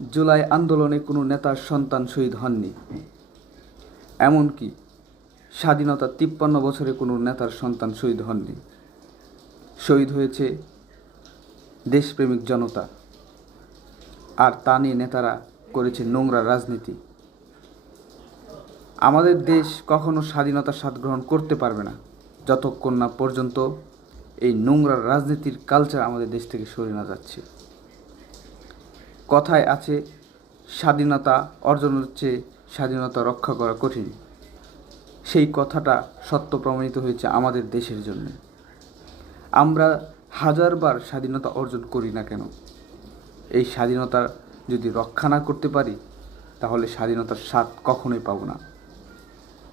জুলাই আন্দোলনে কোনো নেতার সন্তান শহীদ হননি, এমনকি স্বাধীনতা ৫৩ বছরে কোনো নেতার সন্তান শহীদ হননি। শহীদ হয়েছে দেশপ্রেমিক জনতা, আর তা নিয়ে নেতারা করেছে নোংরা রাজনীতি। আমাদের দেশ কখনো স্বাধীনতার স্বাদ গ্রহণ করতে পারবে না যতক্ষণ না পর্যন্ত এই নোংরা রাজনীতির কালচার আমাদের দেশ থেকে সরে না যাচ্ছে। কথায় আছে, স্বাধীনতা অর্জনের চেয়ে স্বাধীনতা রক্ষা করা কঠিন। সেই কথাটা সত্য প্রমাণিত হয়েছে আমাদের দেশের জন্য। আমরা হাজারবার স্বাধীনতা অর্জন করি না কেন, এই স্বাধীনতা যদি রক্ষা না করতে পারি তাহলে স্বাধীনতার স্বাদ কখনোই পাবো না।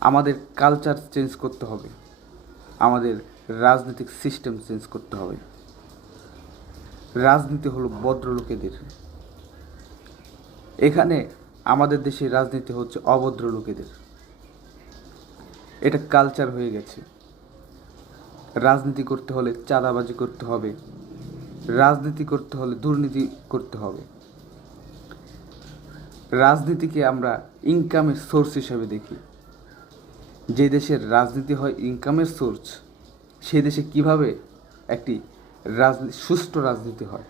আমাদের কালচার চেঞ্জ করতে হবে, আমাদের রাজনৈতিক সিস্টেম চেঞ্জ করতে হবে। রাজনীতি হলো ভদ্রলোকেদের, এখানে আমাদের দেশের রাজনীতি হচ্ছে অভদ্র লোকেদের। এটা কালচার হয়ে গেছে। রাজনীতি করতে হলে চাঁদাবাজি করতে হবে, রাজনীতি করতে হলে দুর্নীতি করতে হবে। রাজনীতিকে আমরা ইনকামের সোর্স হিসেবে দেখি। যে দেশের রাজনীতি হয় ইনকামের সোর্স, সেই দেশে কিভাবে একটি সুষ্ঠু রাজনীতি হয়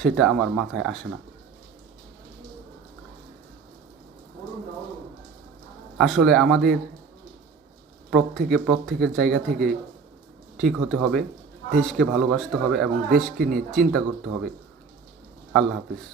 সেটা আমার মাথায় আসে না। আসলে আমাদের প্রত্যেকের জায়গা থেকে ঠিক হতে হবে, দেশকে ভালোবাসতে হবে এবং দেশকে নিয়ে চিন্তা করতে হবে। আল্লাহ হাফিজ।